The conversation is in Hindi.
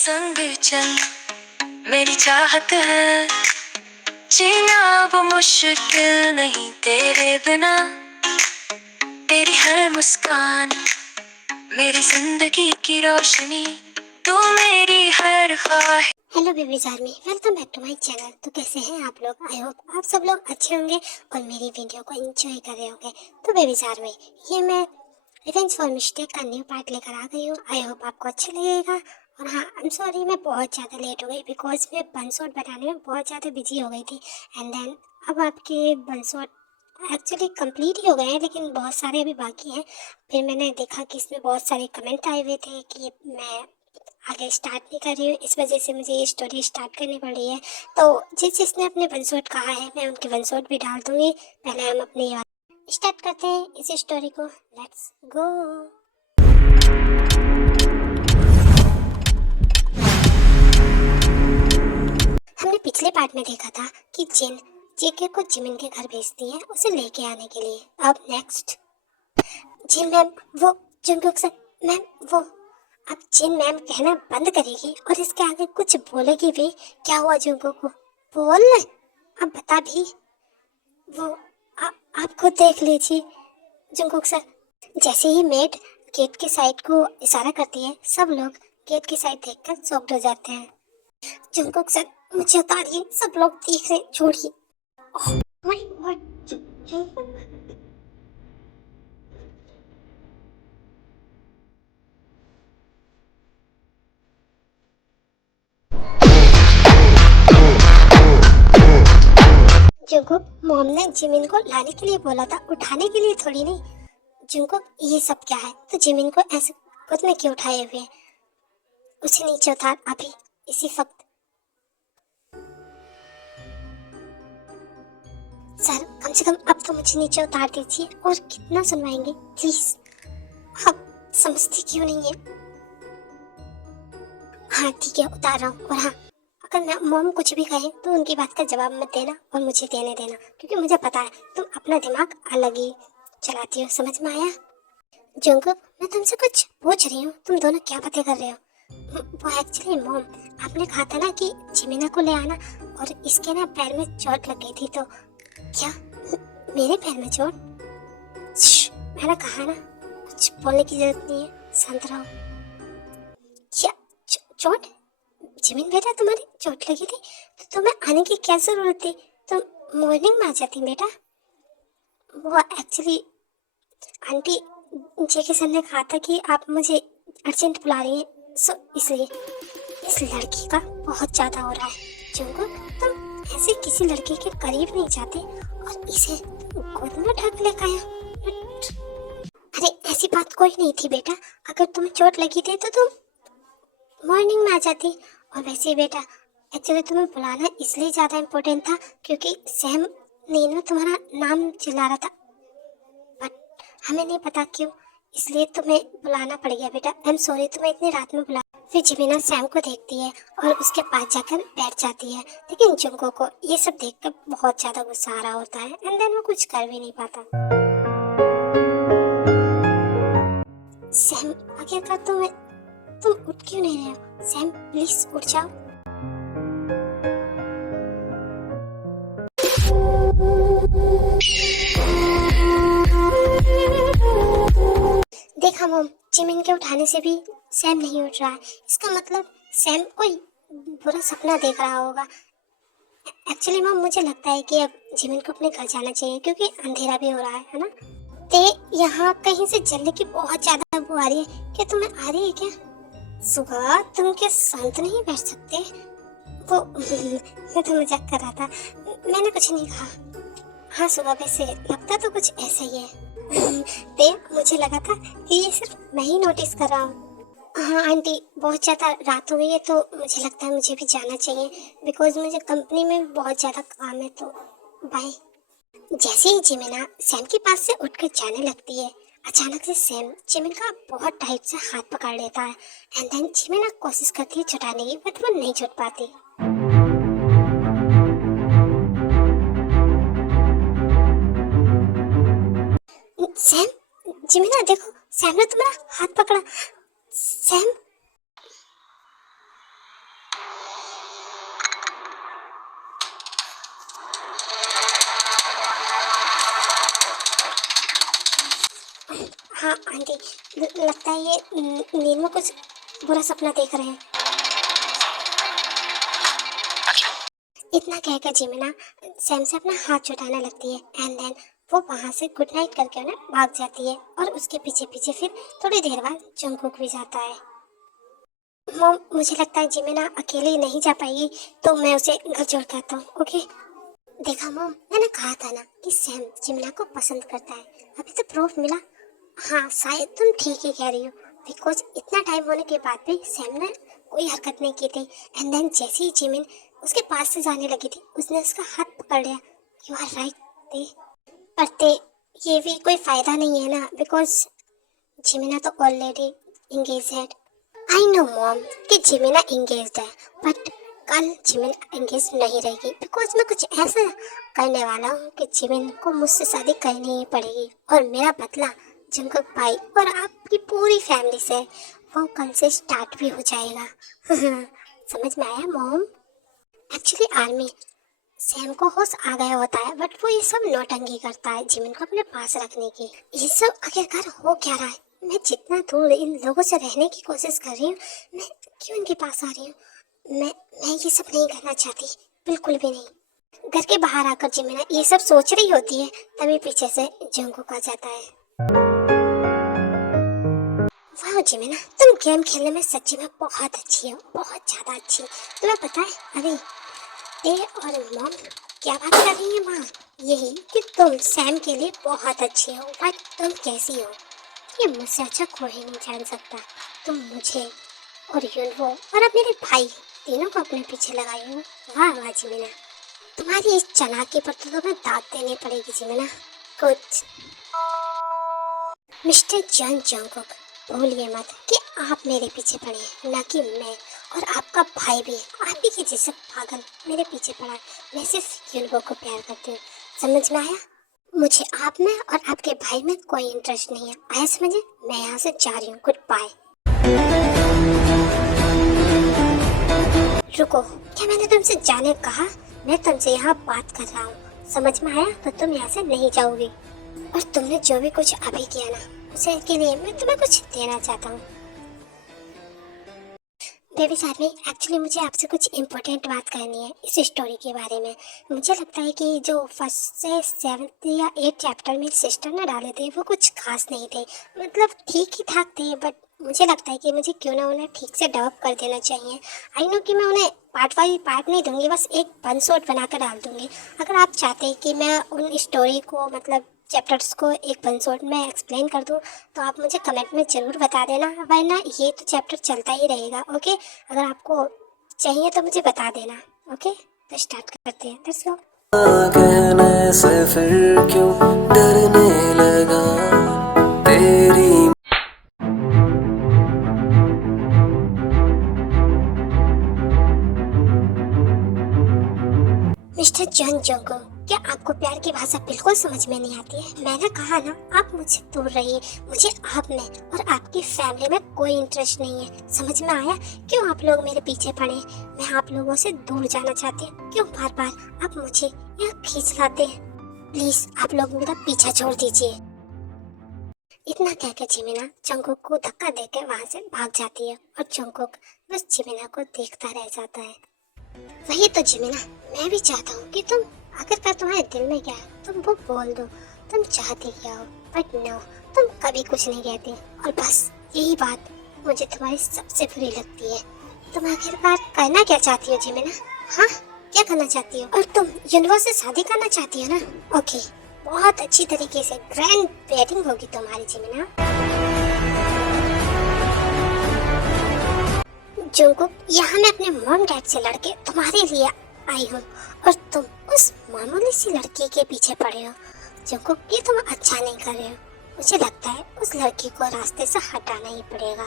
संग चल, मेरी चाहत है जीना वो मुश्किल नहीं तेरे बिना। तेरी हर मुस्कान मेरी जिंदगी की रोशनी, तू मेरी हर ख्वाहिश। Hello babies army, welcome back to my channel. तो कैसे हैं आप लोग? आई होप आप सब लोग अच्छे होंगे और मेरी वीडियो को एंजॉय कर रहे होंगे। तो बेबीज आर्मी, ये मैं रिवेंज फॉर मिस्टेक का न्यू पार्ट लेकर आ गई हूँ। आई होप आपको अच्छा लगेगा। और हाँ, आई एम सॉरी मैं बहुत ज़्यादा लेट हो गई बिकॉज मैं बंसोट बनाने में बहुत ज़्यादा बिजी हो गई थी। एंड देन अब आपके बंसोट एक्चुअली कंप्लीट ही हो गए हैं, लेकिन बहुत सारे अभी बाकी हैं। फिर मैंने देखा कि इसमें बहुत सारे कमेंट आए हुए थे कि मैं आगे स्टार्ट नहीं कर रही हूँ, इस वजह से मुझे ये स्टोरी स्टार्ट करनी पड़ रही है। तो जिसने अपने वन शॉट कहा है मैं उनके वन शॉट भी डाल दूंगी। पहले हम अपनी स्टार्ट करते हैं इस स्टोरी को। Let's go. हमने पिछले पार्ट में देखा था कि जिन जेके को जिमिन के घर भेजती है उसे लेके आने के लिए। अब नेक्स्ट जिन मैम वो जंगकुक सर मैम वो अब जिन मैम कहना बंद करेगी और इसके आगे कुछ बोलेगी भी। क्या हुआ जुंगो को? बोल अब बता भी। वो आप खुद देख लीजिए जुंगकुक सर। जैसे ही मेड गेट की साइड को इशारा करती है, सब लोग गेट की साइड देखकर शॉक्ड हो जाते हैं। जुंगकुक सर मुझे उतारिए, सब लोग देख रहे, छोड़िए। जुंगकुक, मॉम ने जिमिन को लाने के लिए बोला था, उठाने के लिए थोड़ी नहीं। जुंगकुक ये सब क्या है? तो जिमिन को ऐसे खुद में क्यों उठाए हुए? उसे नीचे उतार अभी, इसी वक्त। सर कम से कम अब तो मुझे नीचे उतार दीजिए। और कितना सुनवाएंगे प्लीज? अब समझती क्यों नहीं है? हाँ ठीक है, उतार रहा हूँ। और हाँ, अगर मैं मॉम कुछ भी कहे तो उनकी बात का जवाब मत देना और मुझे देने देना, क्योंकि मुझे पता है तुम अपना दिमाग अलग ही चलाती हो। समझ में आया? जंगकुक मैं तुमसे कुछ पूछ रही हूँ, तुम दोनों क्या बातें कर रहे हो? वो एक्चुअली मॉम, आपने कहा था ना कि जिमिना को ले आना, और इसके ना पैर में चोट लग गई थी। तो क्या मेरे पैर में चोट? मैंने कहा ना, कुछ बोलने की जरूरत नहीं है, शांत रहो। क्या चोट? जिमिन बेटा तुम्हारी चोट लगी थी तो तुम्हें आने की क्या जरूरत थी? तुम मॉर्निंग में आ जाती बेटा। वो एक्चुअली आंटी जेके सर ने कहा था कि आप मुझे अर्जेंट बुला रही हैं, सो इसलिए। इस लड़की का बहुत ज्यादा हो रहा है जंगकुक, तुम ऐसे किसी लड़के के करीब नहीं जाते और इसे गोद में उठा के लेकर आया। अरे ऐसी बात कोई नहीं थी बेटा, अगर तुम्हें चोट लगी थी तो तुम मॉर्निंग में आ जाती। और वैसे बेटा एक्चुअली तुम्हें बुलाना इसलिए ज़्यादा इम्पोर्टेंट था क्योंकि सैम नींद में तुम्हारा नाम चिल्ला रहा था, बट हमें नहीं पता क्यों, इसलिए तुम्हें बुलाना पड़ गया बेटा। आई एम सॉरी तुम्हें इतनी रात में बुला। फिर जिमिना सैम को देखती है और उसके पास जाकर बैठ जाती है, लेकिन जुंगो को ये सब देखकर बहुत ज़्यादा गुस्सा आ रहा होता है। एंड देन वो कुछ कर भी नहीं पाता। सैम आखिरकार तुम उठ क्यों नहीं रहे हो? सैम प्लीज उठ जाओ। देखा मॉम, जिमिन के उठाने से भी सैम नहीं उठ रहा है। इसका मतलब सैम कोई बुरा सपना देख रहा होगा। एक्चुअली मॉम मुझे लगता है कि अब जिमिन को अपने घर जाना चाहिए क्योंकि अंधेरा भी हो रहा है ना। ते यहाँ कहीं से जलने की बहुत ज्यादा बू आ रही है। क्या तुम्हें आ रही है क्या? सुबह तुम क्या शांत नहीं बैठ सकते? वो मैं तो मजाक कर रहा था, मैंने कुछ नहीं कहा। हाँ सुबह वैसे लगता तो कुछ ऐसा ही है। ते मुझे लगा था कि ये सिर्फ मैं ही नोटिस कर रहा हूँ। हाँ आंटी, बहुत ज़्यादा रात हो गई है तो मुझे लगता है मुझे भी जाना चाहिए बिकॉज मुझे कंपनी में बहुत ज़्यादा काम है। तो बाय। जैसे ही जिमिना सैम के पास से उठकर जाने लगती है, अचानक से सैम जिमिन का बहुत टाइट से हाथ पकड़ लेता है। एंड देन जिमिना कोशिश करती है छुटाने की, बट वो नहीं छुट पाती। सैम, जिमिना देखो, सैम ने तुम्हारा हाथ पकड़ा। सैम हाँ आंटी, लगता है ये नींद में कुछ बुरा सपना देख रहे हैं। इतना कहकर जिमिना सैम से अपना हाथ छुटाने लगती है एंड देन वो वहाँ से गुड नाइट करके उन्हें भाग जाती है और उसके पीछे पीछे फिर थोड़ी देर बाद जंगकुक भी जाता है। मॉम, मुझे लगता है जिमिना अकेले नहीं जा पाएगी तो मैं उसे घर छोड़ के आता हूँ, ओके? देखा मॉम, मैंने कहा था ना कि सैम जिमिना को पसंद करता है। अभी तो प्रूफ मिला। हाँ शायद तुम ठीक ही कह रही हो, बिकॉज इतना टाइम होने के बाद भी सैम ने कोई हरकत नहीं की थी एंड देन जैसे ही जिमिन उसके पास से जाने लगी थी उसने उसका हाथ पकड़ लिया। यू आर राइट ते, ये भी कोई फायदा नहीं है ना, बिकॉज जिमिना तो ऑलरेडी इंगेज है। आई नो मॉम कि जिमिना इंगेज है, बट कल जिमिन इंगेज नहीं रहेगी बिकॉज मैं कुछ ऐसा करने वाला हूँ कि जिमिन को मुझसे शादी करनी ही पड़ेगी और मेरा बदला जंगकुक भाई और आपकी पूरी फैमिली से वो कल से स्टार्ट भी हो जाएगा। समझ में आया मॉम? एक्चुअली आर्मी सैम को होश आ गया होता है बट वो ये सब नौटंकी करता है जिमिन को अपने पास रखने की। ये सब आखिरकार हो क्या रहा है? मैं जितना दूर इन लोगों से रहने की कोशिश कर रही हूँ, मैं क्यों इनके पास आ रही हूँ? मैं ये सब नहीं करना चाहती, बिल्कुल भी नहीं। घर के बाहर आकर जिमिना ये सब सोच रही होती है तभी पीछे से जंगकुक आ जाता है। वाह जिमिना, तुम गेम खेलने में सच्ची में बहुत अच्छी हो, बहुत ज्यादा अच्छी। तुम्हें पता है अभी ते और मॉम क्या बात कर रही है वहाँ? यही कि तुम सैम के लिए बहुत अच्छी हो, बट तुम कैसी हो ये मुझसे अच्छा कोई नहीं जान सकता। तुम मुझे और युनवो और अब मेरे भाई तीनों को अपने पीछे लगाई हो। वाह वाह जिमिना, तुम्हारी इस चालाकी पर तो तुम्हें दाद देनी पड़ेगी जिमिना। कुछ मिस्टर जंगकुक, भूलिए मत कि आप मेरे पीछे पड़े, ना कि मैं। और आपका भाई भी आप ही के जैसे पागल मेरे पीछे पड़ा। मैं सिर्फ युनवो को प्यार करती हूँ, समझ में आया? मुझे आप में और आपके भाई में कोई इंटरेस्ट नहीं है, आया समझे? मैं यहाँ से जा रही हूँ, गुड बाय। रुको, क्या मैंने तुमसे जाने कहा? मैं तुमसे यहाँ बात कर रहा हूँ, समझ में आया? तो तुम यहाँ से नहीं जाओगी। और तुमने जो भी कुछ अभी किया ना उसे के लिए मैं तुम्हें कुछ देना चाहता हूँ। बेबी साथी, एक्चुअली मुझे आपसे कुछ इम्पोर्टेंट बात करनी है इस स्टोरी के बारे में। मुझे लगता है कि जो फर्स्ट से 7th या 8th चैप्टर में सिस्टर ने डाले थे वो कुछ खास नहीं थे, मतलब ठीक ही ठाक थे, बट मुझे लगता है कि मुझे क्यों ना उन्हें ठीक से डेवलप कर देना चाहिए। आई नो कि मैं उन्हें पार्ट वाइज पार्ट नहीं दूंगी, बस एक वन शॉट बनाकर डाल दूंगी। अगर आप चाहते हैं कि मैं उन स्टोरी को मतलब चैप्टर्स को एक वन शॉट में एक्सप्लेन कर दूँ तो आप मुझे कमेंट में ज़रूर बता देना, वरना ये तो चैप्टर चलता ही रहेगा। ओके, अगर आपको चाहिए तो मुझे बता देना। ओके, तो स्टार्ट करते हैं। Let's go. कहने से फिर क्यों डरने लगा तेरी मिस्टर जंगकुक, क्या आपको प्यार की भाषा बिल्कुल समझ में नहीं आती है? मैंने कहा ना आप मुझसे दूर रहिए, मुझे आप में और आपकी फैमिली में कोई इंटरेस्ट नहीं है, समझ में आया? क्यों आप लोग मेरे पीछे पड़े? मैं आप लोगों से दूर जाना चाहती हूँ, क्यों बार बार आप मुझे यहाँ खींच लाते हैं? प्लीज आप लोग मेरा पीछा छोड़ दीजिए। इतना कहकर जिमिना जंगकुक को धक्का देकर वहाँ से भाग जाती है और जंगकुक बस जिमिना को देखता रह जाता है। वही तो जिमिना, मैं भी चाहता हूँ कि तुम आखिरकार तुम्हारे दिल में क्या है तुम वो बोल दो, तुम चाहती क्या हो, बट नो, तुम कभी कुछ नहीं कहती और बस यही बात मुझे तुम्हारी सबसे बुरी लगती है। तुम आखिरकार करना क्या चाहती हो जिमिना? हाँ, क्या करना चाहती हो? और तुम युनवो से शादी करना चाहती हो ना? ओके, बहुत अच्छी तरीके से ग्रैंड वेडिंग होगी तुम्हारी जिमिना। जंगकुक, यहाँ मैं अपने मॉम डैड से लड़के तुम्हारे लिए आई हूँ और तुम उस मामूली सी लड़की के पीछे पड़े हो। जंगकुक, ये तुम अच्छा नहीं कर रहे हो। मुझे लगता है उस लड़की को रास्ते से हटाना ही पड़ेगा।